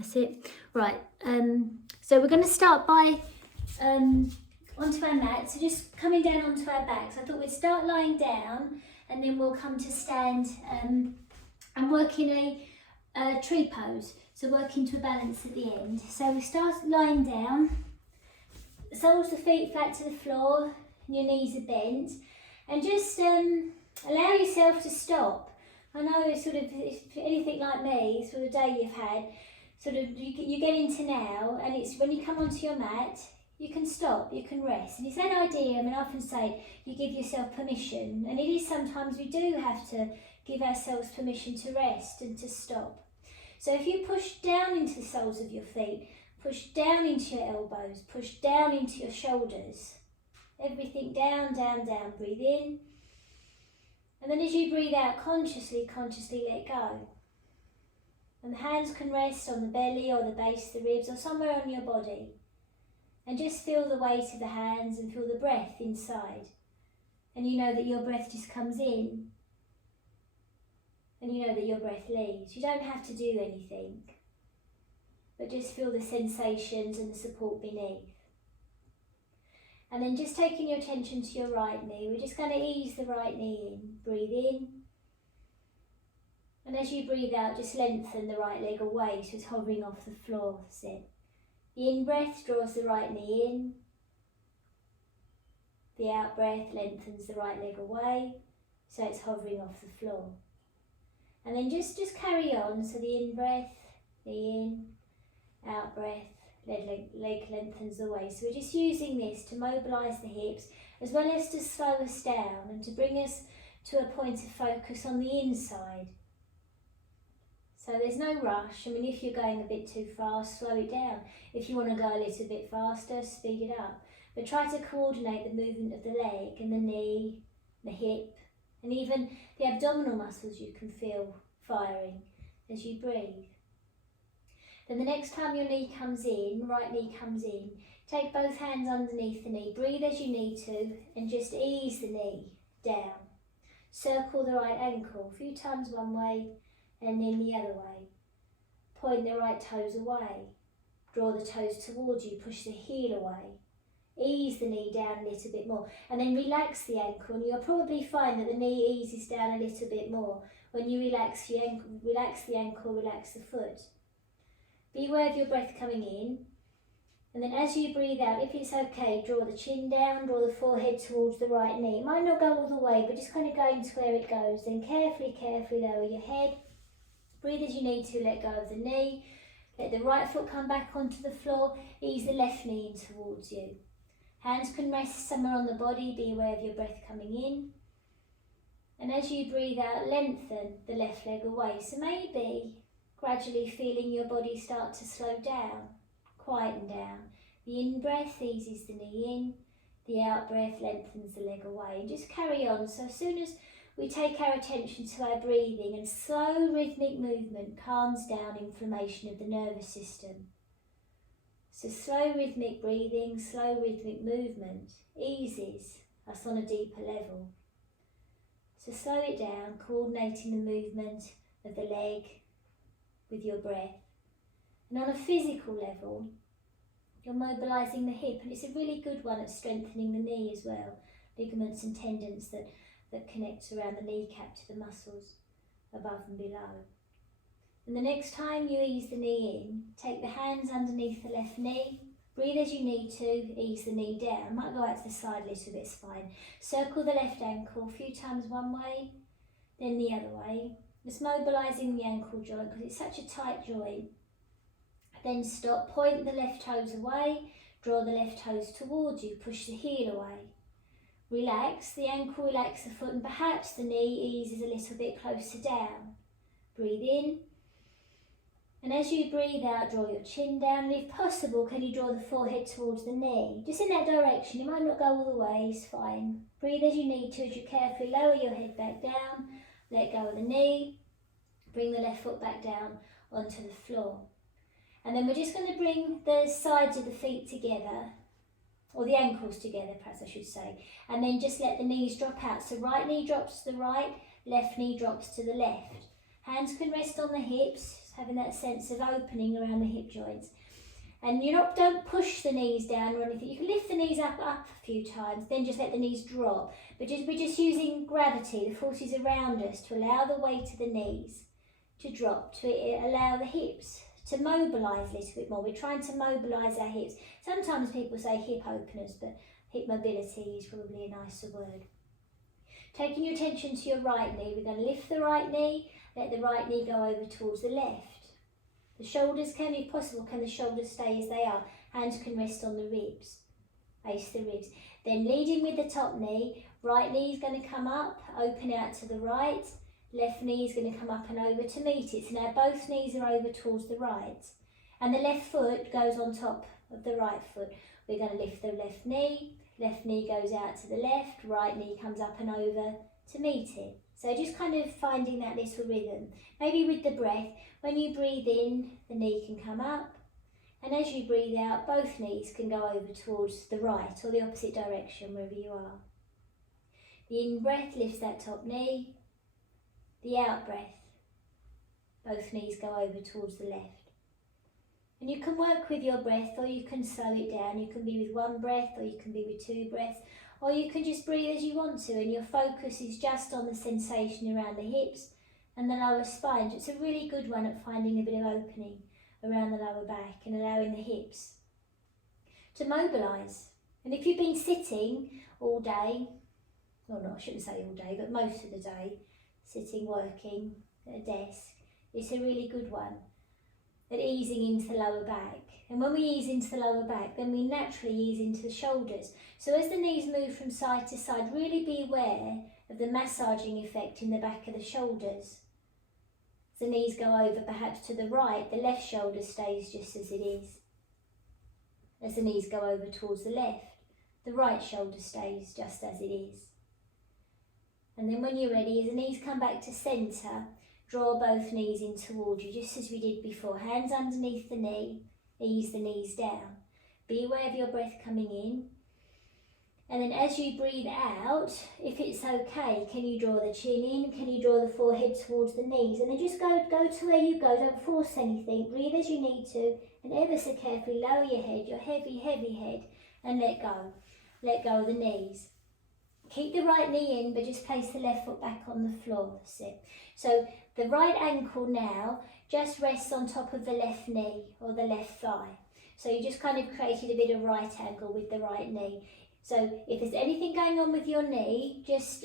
That's it. Right, so we're going to start by onto our mat, so just coming down onto our backs. I thought we'd start lying down and then we'll come to stand and work in a tree pose, so working to a balance at the end. So we start lying down, soles of the feet flat to the floor, and your knees are bent, and just allow yourself to stop. I know it's sort of, if anything like me, sort of day you've had, sort of you get into now, and it's when you come onto your mat, you can stop, you can rest. And it's that idea, I mean, I often say you give yourself permission, and it is sometimes we do have to give ourselves permission to rest and to stop. So if you push down into the soles of your feet, push down into your elbows, push down into your shoulders, everything down, down, down, breathe in. And then as you breathe out, consciously let go. And the hands can rest on the belly or the base of the ribs or somewhere on your body. And just feel the weight of the hands and feel the breath inside. And you know that your breath just comes in. And you know that your breath leaves. You don't have to do anything. But just feel the sensations and the support beneath. And then just taking your attention to your right knee, we're just going to ease the right knee in. Breathe in. And as you breathe out, just lengthen the right leg away so it's hovering off the floor. That's it. The in-breath draws the right knee in. The out-breath lengthens the right leg away so it's hovering off the floor. And then just carry on. So the in-breath, knee in, out-breath, leg lengthens away. So we're just using this to mobilise the hips as well as to slow us down and to bring us to a point of focus on the inside. So there's no rush. I mean, if you're going a bit too fast, slow it down. If you want to go a little bit faster, speed it up. But try to coordinate the movement of the leg and the knee, the hip, and even the abdominal muscles you can feel firing as you breathe. Then the next time your knee comes in, right knee comes in, take both hands underneath the knee, breathe as you need to, and just ease the knee down. Circle the right ankle a few times one way and then the other way. Point the right toes away. Draw the toes towards you, push the heel away. Ease the knee down a little bit more and then relax the ankle, and you'll probably find that the knee eases down a little bit more when you relax the ankle, relax the foot. Be aware of your breath coming in, and then as you breathe out, if it's okay, draw the chin down, draw the forehead towards the right knee. It might not go all the way, but just kind of going to where it goes. Then carefully lower your head. Breathe as you need to, let go of the knee. Let the right foot come back onto the floor. Ease the left knee in towards you. Hands can rest somewhere on the body. Be aware of your breath coming in. And as you breathe out, lengthen the left leg away. So maybe gradually feeling your body start to slow down, quieten down. The in-breath eases the knee in. The out-breath lengthens the leg away. And just carry on. So as soon as we take our attention to our breathing, and slow rhythmic movement calms down inflammation of the nervous system. So slow rhythmic breathing, slow rhythmic movement eases us on a deeper level. So slow it down, coordinating the movement of the leg with your breath. And on a physical level, you're mobilising the hip, and it's a really good one at strengthening the knee as well. Ligaments and tendons that connect around the kneecap to the muscles above and below. And the next time you ease the knee in, take the hands underneath the left knee, breathe as you need to, ease the knee down. Might go out to the side a little bit, it's fine. Circle the left ankle a few times one way, then the other way. Just mobilising the ankle joint because it's such a tight joint. Then stop, point the left toes away, draw the left toes towards you, push the heel away. Relax the ankle, relax the foot, and perhaps the knee eases a little bit closer down. Breathe in. And as you breathe out, draw your chin down, and if possible, can you draw the forehead towards the knee? Just in that direction. It might not go all the way, it's fine. Breathe as you need to, as you carefully lower your head back down, let go of the knee, bring the left foot back down onto the floor. And then we're just going to bring the sides of the feet together, or the ankles together, perhaps I should say, and then just let the knees drop out. So right knee drops to the right, left knee drops to the left. Hands can rest on the hips, having that sense of opening around the hip joints. And don't push the knees down or anything. You can lift the knees up a few times, then just let the knees drop. But we're just using gravity, the forces around us, to allow the weight of the knees to drop, to allow the hips to mobilise a little bit more. We're trying to mobilise our hips. Sometimes people say hip openers, but hip mobility is probably a nicer word. Taking your attention to your right knee, we're going to lift the right knee, let the right knee go over towards the left. The shoulders, if possible, can the shoulders stay as they are? Hands can rest on the ribs, base the ribs. Then leading with the top knee, right knee is going to come up, open out to the right, left knee is going to come up and over to meet it. So now both knees are over towards the right. And the left foot goes on top of the right foot. We're going to lift the left knee goes out to the left, right knee comes up and over to meet it. So just kind of finding that little rhythm. Maybe with the breath, when you breathe in, the knee can come up, and as you breathe out, both knees can go over towards the right or the opposite direction, wherever you are. The in-breath lifts that top knee, the out-breath, both knees go over towards the left. And you can work with your breath, or you can slow it down. You can be with one breath, or you can be with two breaths, or you can just breathe as you want to, and your focus is just on the sensation around the hips and the lower spine. It's a really good one at finding a bit of opening around the lower back and allowing the hips to mobilise. And if you've been sitting all day, well, no, I shouldn't say all day, but most of the day, sitting, working at a desk, it's a really good one at easing into the lower back. And when we ease into the lower back, then we naturally ease into the shoulders. So as the knees move from side to side, really be aware of the massaging effect in the back of the shoulders. As the knees go over perhaps to the right, the left shoulder stays just as it is. As the knees go over towards the left, the right shoulder stays just as it is. And then when you're ready, as the knees come back to centre, draw both knees in towards you, just as we did before. Hands underneath the knee, ease the knees down. Be aware of your breath coming in. And then as you breathe out, if it's okay, can you draw the chin in? Can you draw the forehead towards the knees? And then just go to where you go, don't force anything. Breathe as you need to, and ever so carefully lower your head, your heavy, heavy head, and let go. Let go of the knees. Keep the right knee in, but just place the left foot back on the floor. That's it. So the right ankle now just rests on top of the left knee or the left thigh. So you just kind of created a bit of right angle with the right knee. So if there's anything going on with your knee, just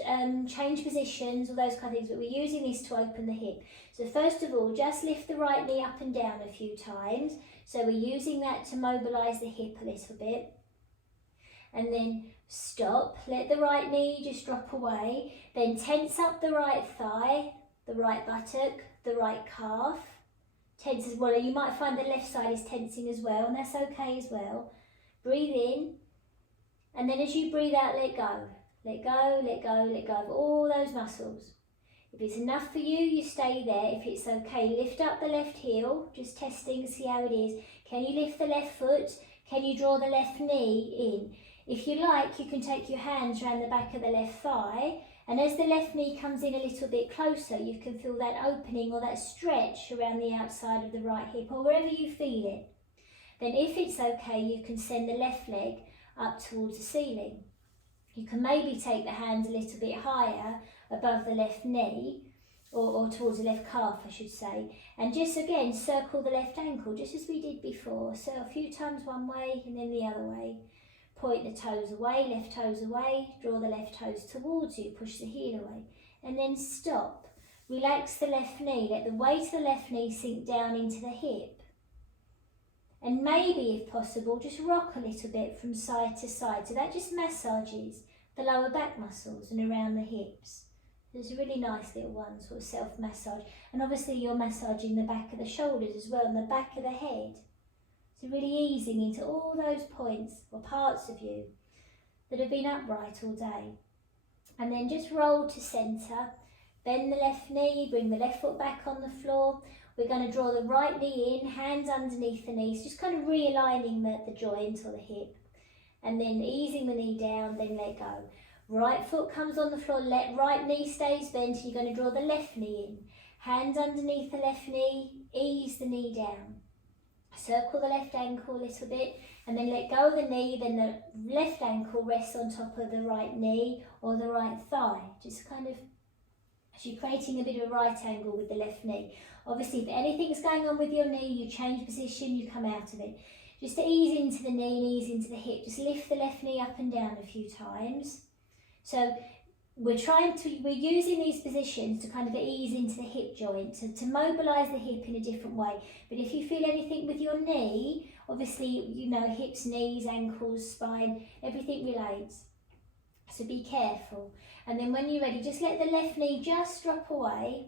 change positions or those kind of things, but we're using this to open the hip. So first of all, just lift the right knee up and down a few times. So we're using that to mobilise the hip a little bit. And then stop, let the right knee just drop away, then tense up the right thigh, the right buttock, the right calf, tense as well. You might find the left side is tensing as well, and that's okay as well. Breathe in, and then as you breathe out, let go. Let go, let go, let go of all those muscles. If it's enough for you, you stay there. If it's okay, lift up the left heel, just testing to see how it is. Can you lift the left foot? Can you draw the left knee in? If you like, you can take your hands around the back of the left thigh, and as the left knee comes in a little bit closer, you can feel that opening or that stretch around the outside of the right hip, or wherever you feel it. Then if it's okay, you can send the left leg up towards the ceiling. You can maybe take the hands a little bit higher above the left knee, or towards the left calf, I should say, and just again circle the left ankle, just as we did before. So a few times one way and then the other way. Point the toes away, left toes away, draw the left toes towards you, push the heel away, and then stop. Relax the left knee, let the weight of the left knee sink down into the hip. And maybe, if possible, just rock a little bit from side to side. So that just massages the lower back muscles and around the hips. There's a really nice little one, sort of self-massage. And obviously you're massaging the back of the shoulders as well, and the back of the head. So really easing into all those points or parts of you that have been upright all day. And then just roll to centre, bend the left knee, bring the left foot back on the floor. We're going to draw the right knee in, hands underneath the knees, just kind of realigning the joint or the hip. And then easing the knee down, then let go. Right foot comes on the floor, right knee stays bent, and you're going to draw the left knee in. Hands underneath the left knee, ease the knee down. Circle the left ankle a little bit and then let go of the knee, then the left ankle rests on top of the right knee or the right thigh. Just kind of, as you're creating a bit of a right angle with the left knee. Obviously, if anything's going on with your knee, you change position, you come out of it. Just to ease into the knee and ease into the hip. Just lift the left knee up and down a few times. So we're using these positions to kind of ease into the hip joint, to mobilise the hip in a different way. But if you feel anything with your knee, obviously, you know, hips, knees, ankles, spine, everything relates. So be careful. And then when you're ready, just let the left knee just drop away.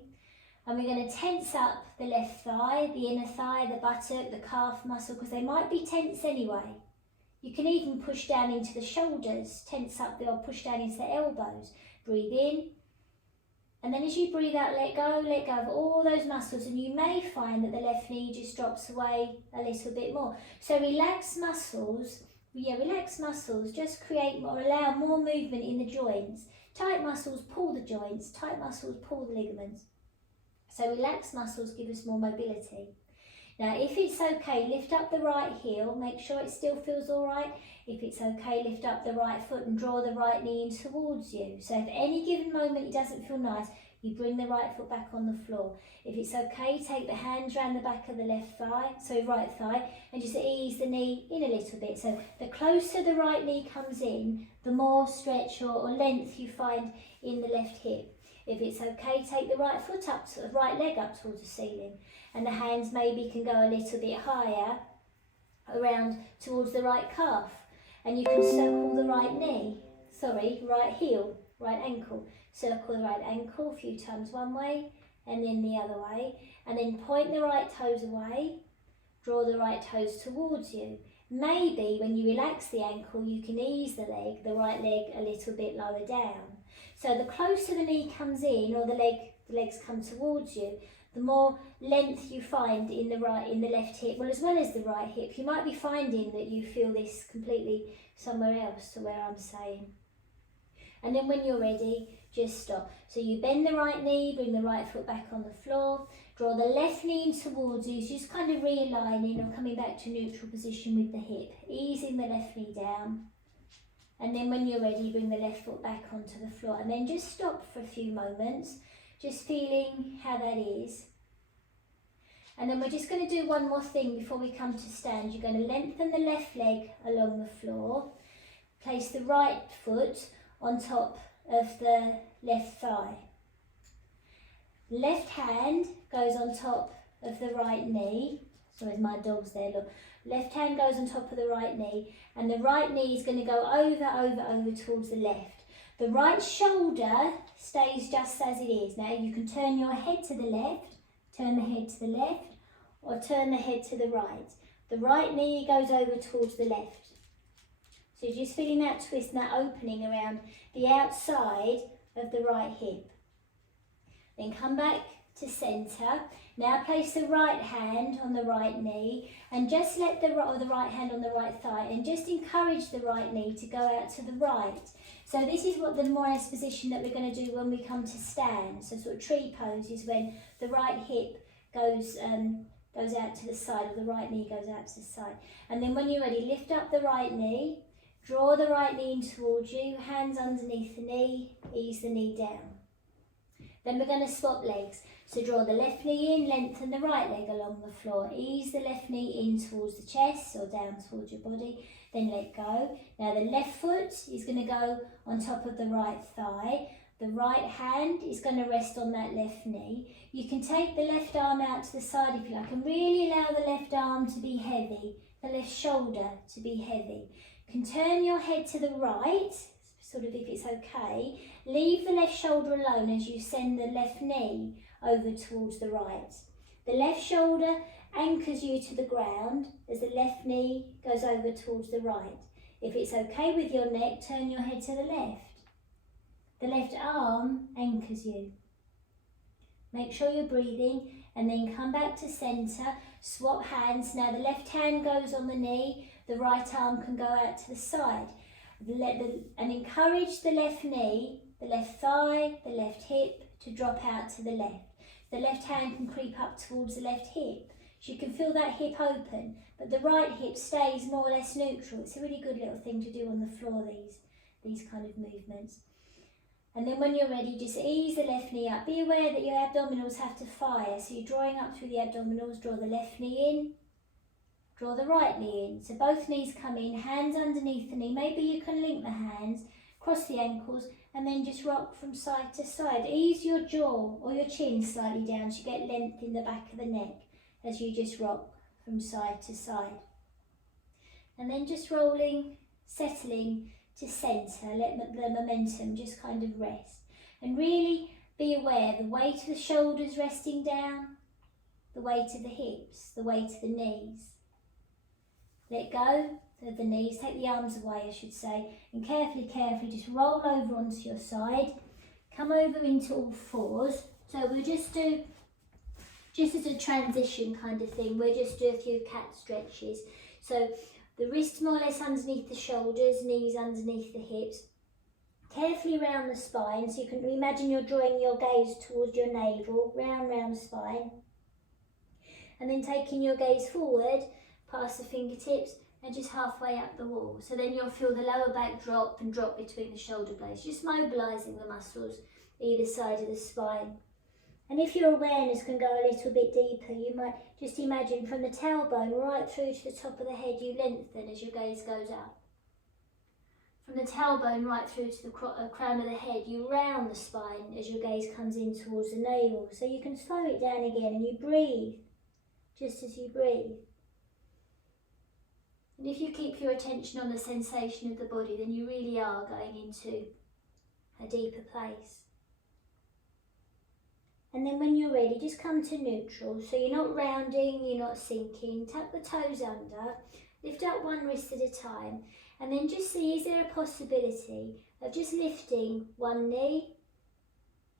And we're going to tense up the left thigh, the inner thigh, the buttock, the calf muscle, because they might be tense anyway. You can even push down into the shoulders, tense up or push down into the elbows. Breathe in, and then as you breathe out, let go of all those muscles, and you may find that the left knee just drops away a little bit more. So relax muscles, just create more, allow more movement in the joints. Tight muscles pull the joints, tight muscles pull the ligaments. So relaxed muscles give us more mobility. Now, if it's okay, lift up the right heel, make sure it still feels all right. If it's okay, lift up the right foot and draw the right knee in towards you. So if any given moment it doesn't feel nice, you bring the right foot back on the floor. If it's okay, take the hands around the back of the right thigh, and just ease the knee in a little bit. So the closer the right knee comes in, the more stretch or length you find in the left hip. If it's okay, take the right foot up, the right leg up towards the ceiling, and the hands maybe can go a little bit higher around towards the right calf, and you can circle the right heel, right ankle. Circle the right ankle a few times one way and then the other way, and then point the right toes away, draw the right toes towards you. Maybe when you relax the ankle, you can ease the right leg a little bit lower down. So the closer the knee comes in, or the legs come towards you, the more length you find in the left hip, well, as well as the right hip. You might be finding that you feel this completely somewhere else to where I'm saying. And then when you're ready, just stop. So you bend the right knee, bring the right foot back on the floor, draw the left knee in towards you, just kind of realigning or coming back to neutral position with the hip, easing the left knee down. And then when you're ready, bring the left foot back onto the floor, and then just stop for a few moments, just feeling how that is. And then we're just going to do one more thing before we come to stand. You're going to lengthen the left leg along the floor, place the right foot on top of the left thigh. Left hand goes on top of the right knee. Sorry, my dog's there, look. Left hand goes on top of the right knee, and the right knee is going to go over towards the left. The right shoulder stays just as it is. Now you can turn your head to the left, turn the head to the left, or turn the head to the right. The right knee goes over towards the left. So you're just feeling that twist and that opening around the outside of the right hip. Then come back to centre. Now place the right hand on the right knee, and just let the right hand on the right thigh, and just encourage the right knee to go out to the right. So this is what the more or less position that we're going to do when we come to stand. So sort of tree pose is when the right hip goes out to the side, or the right knee goes out to the side. And then when you're ready, lift up the right knee, draw the right knee in towards you, hands underneath the knee, ease the knee down. Then we're going to swap legs. So draw the left knee in, lengthen the right leg along the floor, ease the left knee in towards the chest or down towards your body, then let go. Now the left foot is going to go on top of the right thigh. The right hand is going to rest on that left knee. You can take the left arm out to the side if you like, and really allow the left arm to be heavy, the left shoulder to be heavy. You can turn your head to the right, sort of if it's okay. Leave the left shoulder alone as you send the left knee over towards the right. The left shoulder anchors you to the ground as the left knee goes over towards the right. If it's okay with your neck, turn your head to the left. The left arm anchors you. Make sure you're breathing, and then come back to centre. Swap hands. Now the left hand goes on the knee, the right arm can go out to the side. And encourage the left knee, the left thigh, the left hip to drop out to the left. The left hand can creep up towards the left hip. So you can feel that hip open, but the right hip stays more or less neutral. It's a really good little thing to do on the floor, these kind of movements. And then when you're ready, just ease the left knee up. Be aware that your abdominals have to fire. So you're drawing up through the abdominals, draw the left knee in, draw the right knee in. So both knees come in, hands underneath the knee. Maybe you can link the hands, cross the ankles, and then just rock from side to side. Ease your jaw or your chin slightly down so you get length in the back of the neck as you just rock from side to side. And then just rolling, settling to centre, let the momentum just kind of rest. And really be aware the weight of the shoulders resting down, the weight of the hips, the weight of the knees. Let go of the knees, take the arms away I should say, and carefully just roll over onto your side, come over into all fours. So we'll just do, just as a transition kind of thing, we'll just do a few cat stretches. So the wrists more or less underneath the shoulders, knees underneath the hips. Carefully round the spine, so you can imagine you're drawing your gaze towards your navel, round the spine. And then taking your gaze forward, past the fingertips, and just halfway up the wall. So then you'll feel the lower back drop and drop between the shoulder blades, just mobilising the muscles either side of the spine. And if your awareness can go a little bit deeper, you might just imagine from the tailbone right through to the top of the head, you lengthen as your gaze goes up. From the tailbone right through to the crown of the head, you round the spine as your gaze comes in towards the navel. So you can slow it down again and you breathe, just as you breathe. And if you keep your attention on the sensation of the body, then you really are going into a deeper place. And then when you're ready, just come to neutral. So you're not rounding, you're not sinking. Tuck the toes under, lift up one wrist at a time, and then just see, is there a possibility of just lifting one knee,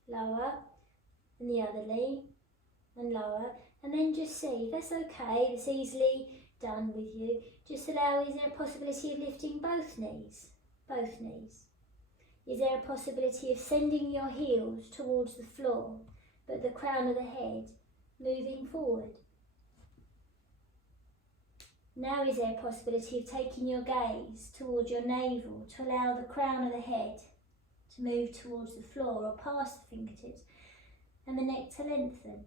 lower, and the other knee, and lower, and then just see, if that's okay, that's easily done with you. Just allow, is there a possibility of lifting both knees? Both knees. Is there a possibility of sending your heels towards the floor, but the crown of the head moving forward? Now is there a possibility of taking your gaze towards your navel to allow the crown of the head to move towards the floor or past the fingertips, and the neck to lengthen?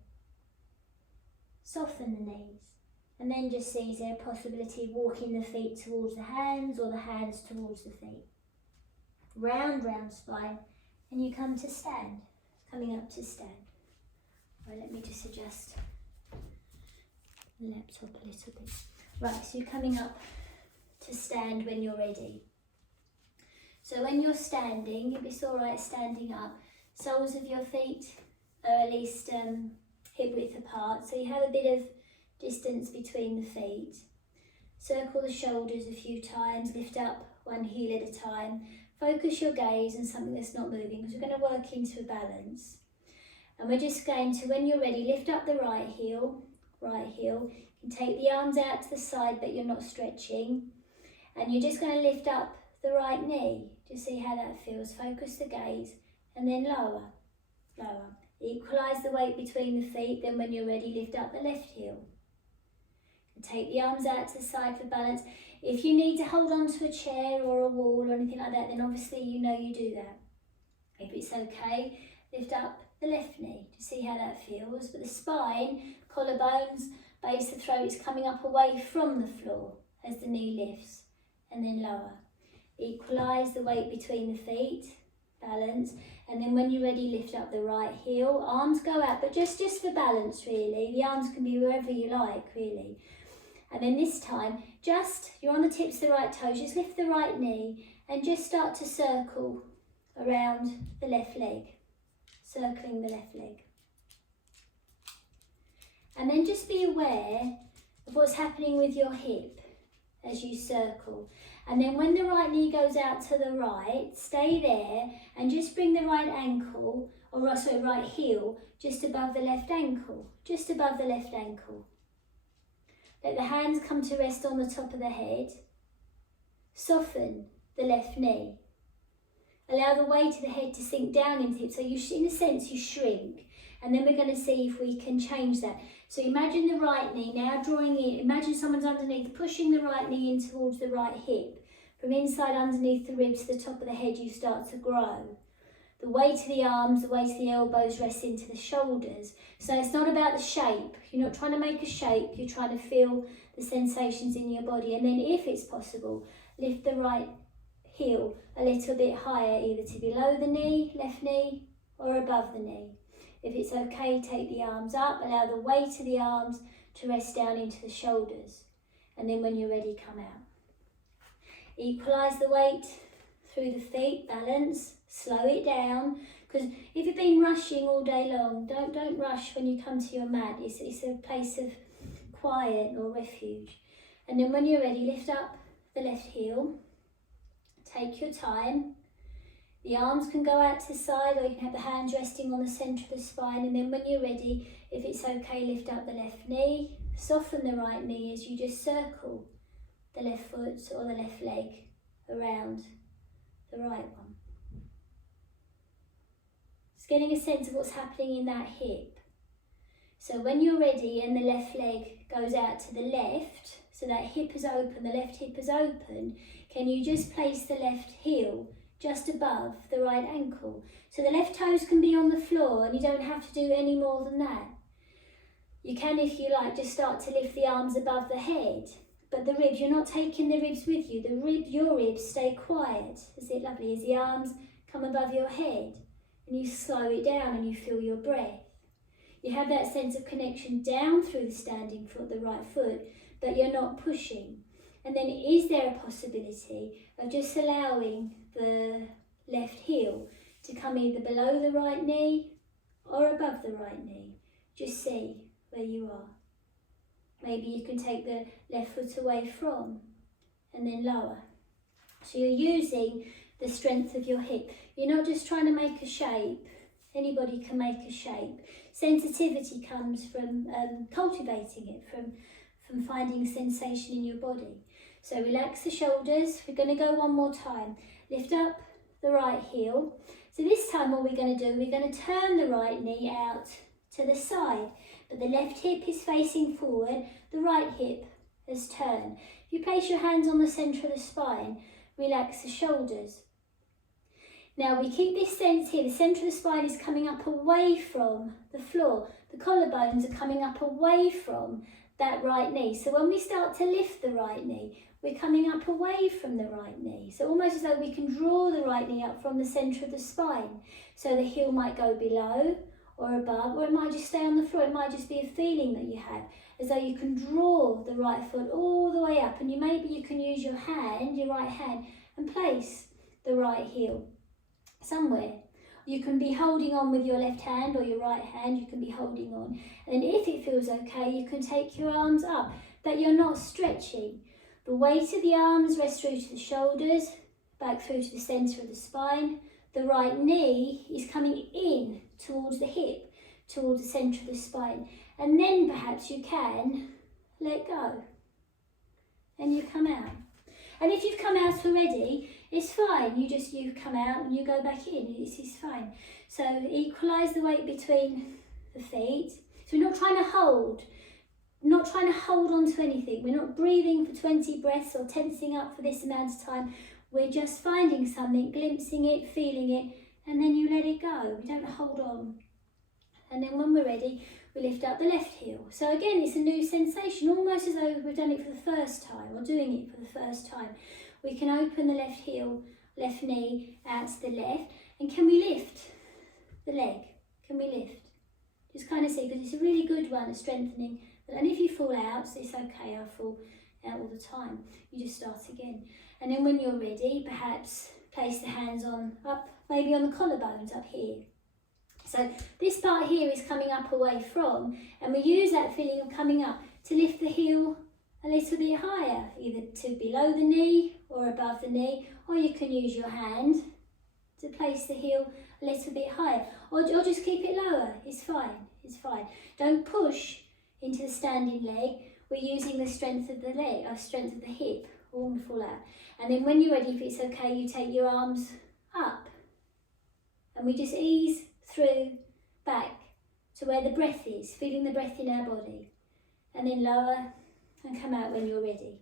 Soften the knees, and then just see, is there a possibility of walking the feet towards the hands or the hands towards the feet? Round spine, and you come to stand, coming up to stand. Right, let me just adjust the laptop a little bit. Right, so you're coming up to stand when you're ready. So when you're standing, if it's all right standing up, soles of your feet are at least hip width apart, so you have a bit of distance between the feet. Circle the shoulders a few times, lift up one heel at a time. Focus your gaze on something that's not moving, because we're going to work into a balance. And we're just going to, when you're ready, lift up the right heel. You can take the arms out to the side, but you're not stretching. And you're just going to lift up the right knee. Just see how that feels. Focus the gaze, and then lower. Equalise the weight between the feet. Then when you're ready, lift up the left heel. And take the arms out to the side for balance. If you need to hold on to a chair or a wall or anything like that, then obviously you know you do that. If it's okay, lift up the left knee to see how that feels. But the spine, collarbones, base of the throat is coming up away from the floor as the knee lifts, and then lower. Equalise the weight between the feet, balance, and then when you're ready, lift up the right heel. Arms go out, but just for balance really. The arms can be wherever you like really. And then this time, you're on the tips of the right toes, just lift the right knee and just start to circle around the left leg, circling the left leg. And then just be aware of what's happening with your hip as you circle. And then when the right knee goes out to the right, stay there and just bring the right ankle, right heel, just above the left ankle, Let the hands come to rest on the top of the head. Soften the left knee. Allow the weight of the head to sink down into it, so you, in a sense, you shrink. And then we're going to see if we can change that. So imagine the right knee now drawing in. Imagine someone's underneath, pushing the right knee in towards the right hip. From inside underneath the ribs to the top of the head, you start to grow. The weight of the arms, the weight of the elbows rests into the shoulders. So it's not about the shape. You're not trying to make a shape. You're trying to feel the sensations in your body. And then if it's possible, lift the right heel a little bit higher, either to below the knee, left knee, or above the knee. If it's okay, take the arms up. Allow the weight of the arms to rest down into the shoulders. And then when you're ready, come out. Equalise the weight through the feet, balance, slow it down, because if you've been rushing all day long, don't rush when you come to your mat. It's a place of quiet or refuge. And then when you're ready, lift up the left heel, take your time. The arms can go out to the side, or you can have the hands resting on the centre of the spine, and then when you're ready, if it's okay, lift up the left knee, soften the right knee as you just circle the left foot or the left leg around the right one. Just getting a sense of what's happening in that hip. So when you're ready and the left leg goes out to the left, so that hip is open, the left hip is open, can you just place the left heel just above the right ankle? So the left toes can be on the floor and you don't have to do any more than that. You can, if you like, just start to lift the arms above the head. But the ribs, you're not taking the ribs with you. Your ribs stay quiet. Is it lovely? As the arms come above your head and you slow it down and you feel your breath. You have that sense of connection down through the standing foot, the right foot, but you're not pushing. And then is there a possibility of just allowing the left heel to come either below the right knee or above the right knee? Just see where you are. Maybe you can take the left foot away from and then lower. So you're using the strength of your hip. You're not just trying to make a shape. Anybody can make a shape. Sensitivity comes from cultivating it, from finding sensation in your body. So relax the shoulders. We're going to go one more time. Lift up the right heel. So this time what we're going to do, we're going to turn the right knee out to the side. But the left hip is facing forward, the right hip has turned. If you place your hands on the centre of the spine, relax the shoulders. Now we keep this sense here, the centre of the spine is coming up away from the floor. The collarbones are coming up away from that right knee. So when we start to lift the right knee, we're coming up away from the right knee. So almost as though we can draw the right knee up from the centre of the spine. So the heel might go below or above, or it might just stay on the floor. It might just be a feeling that you have, as though you can draw the right foot all the way up, and maybe you can use your hand, your right hand, and place the right heel somewhere. You can be holding on with your left hand or your right hand, you can be holding on. And if it feels okay, you can take your arms up, but you're not stretching. The weight of the arms rests through to the shoulders, back through to the centre of the spine. The right knee is coming in towards the hip, towards the centre of the spine. And then perhaps you can let go. And you come out. And if you've come out already, it's fine. You come out and you go back in. This is fine. So equalise the weight between the feet. So we're not trying to hold. Not trying to hold on to anything. We're not breathing for 20 breaths or tensing up for this amount of time. We're just finding something, glimpsing it, feeling it, and then you let it go. We don't hold on. And then when we're ready, we lift up the left heel. So again, it's a new sensation, almost as though we've done it for the first time, or doing it for the first time. We can open the left heel, left knee out to the left. And can we lift the leg? Can we lift? Just kind of see, because it's a really good one at strengthening. And if you fall out, so it's okay, I fall out all the time. You just start again. And then when you're ready, perhaps place the hands on, up, maybe on the collarbones up here. So this part here is coming up away from, and we use that feeling of coming up to lift the heel a little bit higher, either to below the knee or above the knee, or you can use your hand to place the heel a little bit higher, or just keep it lower. It's fine, it's fine. Don't push into the standing leg. We're using the strength of the leg, or strength of the hip, wonderful out. And then when you're ready, if it's okay, you take your arms up, and we just ease through back to where the breath is, feeling the breath in our body. And then lower and come out when you're ready.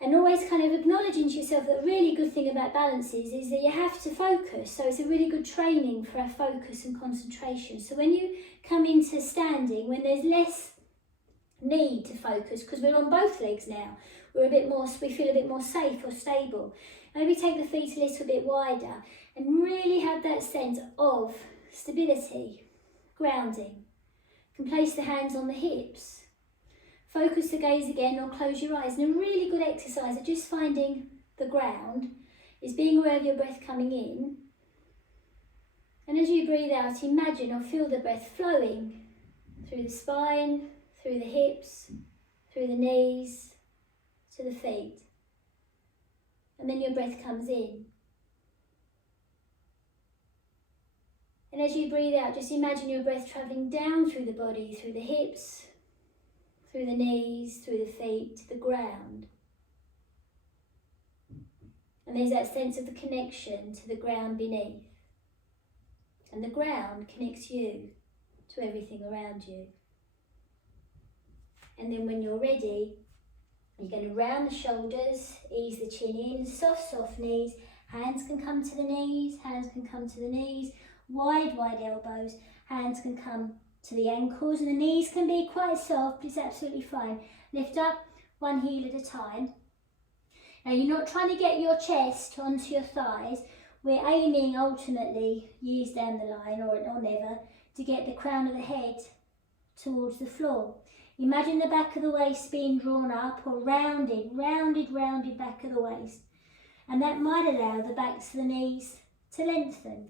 And always kind of acknowledging to yourself that a really good thing about balance is that you have to focus. So it's a really good training for our focus and concentration. So when you come into standing, when there's less need to focus, because we're on both legs now, we feel a bit more safe or stable. Maybe take the feet a little bit wider and really have that sense of stability, grounding. You can place the hands on the hips. Focus the gaze again or close your eyes. And a really good exercise of just finding the ground is being aware of your breath coming in. And as you breathe out, imagine or feel the breath flowing through the spine, through the hips, through the knees, to the feet. And then your breath comes in. And as you breathe out, just imagine your breath travelling down through the body, through the hips, through the knees, through the feet, to the ground. And there's that sense of the connection to the ground beneath. And the ground connects you to everything around you. And then when you're ready, you're going to round the shoulders, ease the chin in, soft knees. Hands can come to the knees, hands can come to the knees. Wide elbows, hands can come to the ankles, and the knees can be quite soft, it's absolutely fine. Lift up one heel at a time. Now you're not trying to get your chest onto your thighs, we're aiming ultimately, years down the line or never, to get the crown of the head towards the floor. Imagine the back of the waist being drawn up or rounded back of the waist. And that might allow the backs of the knees to lengthen.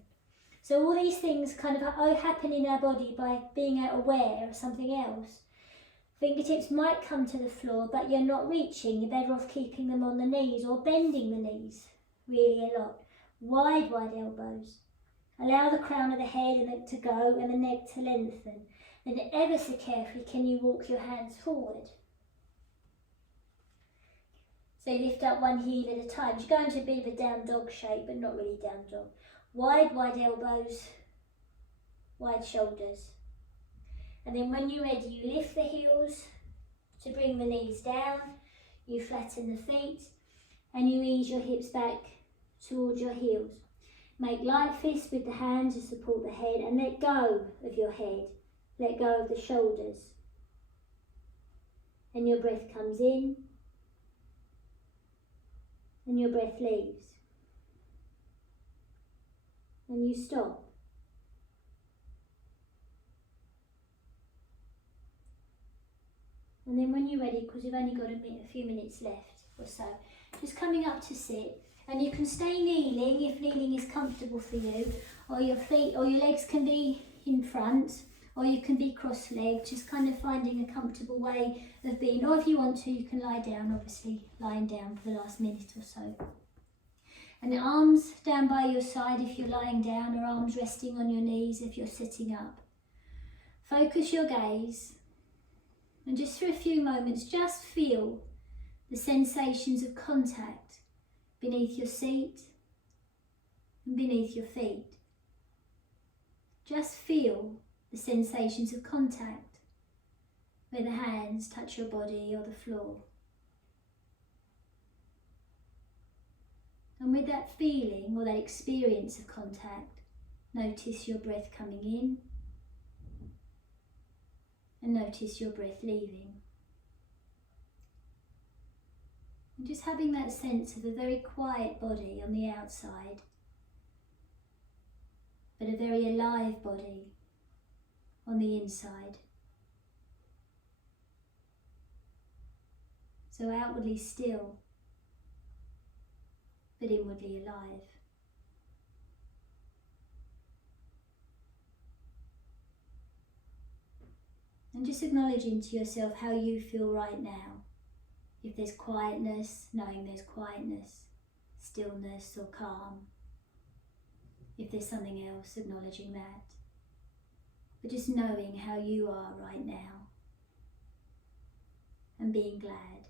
So all these things kind of happen in our body by being aware of something else. Fingertips might come to the floor, but you're not reaching. You're better off keeping them on the knees or bending the knees really a lot. Wide elbows. Allow the crown of the head to go and the neck to lengthen. Then ever so carefully can you walk your hands forward. So you lift up one heel at a time. You go into a bit of a down dog shape, but not really down dog. Wide elbows, wide shoulders. And then when you're ready, you lift the heels to bring the knees down, you flatten the feet, and you ease your hips back towards your heels. Make light fists with the hands to support the head, and let go of your head, let go of the shoulders. And your breath comes in, and your breath leaves. And you stop. And then when you're ready, because you've only got a few minutes left or so, just coming up to sit. And you can stay kneeling if kneeling is comfortable for you, or your feet or your legs can be in front, or you can be cross-legged, just kind of finding a comfortable way of being. Or if you want to, you can lie down, obviously lying down for the last minute or so. And the arms down by your side if you're lying down, or arms resting on your knees if you're sitting up. Focus your gaze, and just for a few moments, just feel the sensations of contact beneath your seat and beneath your feet. Just feel the sensations of contact where the hands touch your body or the floor. And with that feeling or that experience of contact, notice your breath coming in and notice your breath leaving. And just having that sense of a very quiet body on the outside, but a very alive body on the inside. So outwardly still, but inwardly alive. And just acknowledging to yourself how you feel right now. If there's quietness, knowing there's quietness, stillness or calm. If there's something else, acknowledging that. But just knowing how you are right now and being glad.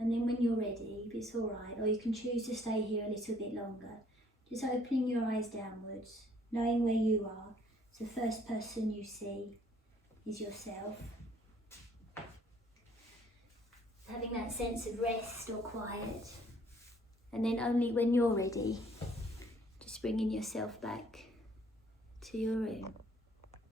And then when you're ready, if it's all right, or you can choose to stay here a little bit longer, Just opening your eyes downwards, knowing where you are. So the first person you see is yourself. Having that sense of rest or quiet. And then only when you're ready, just bringing yourself back to your room.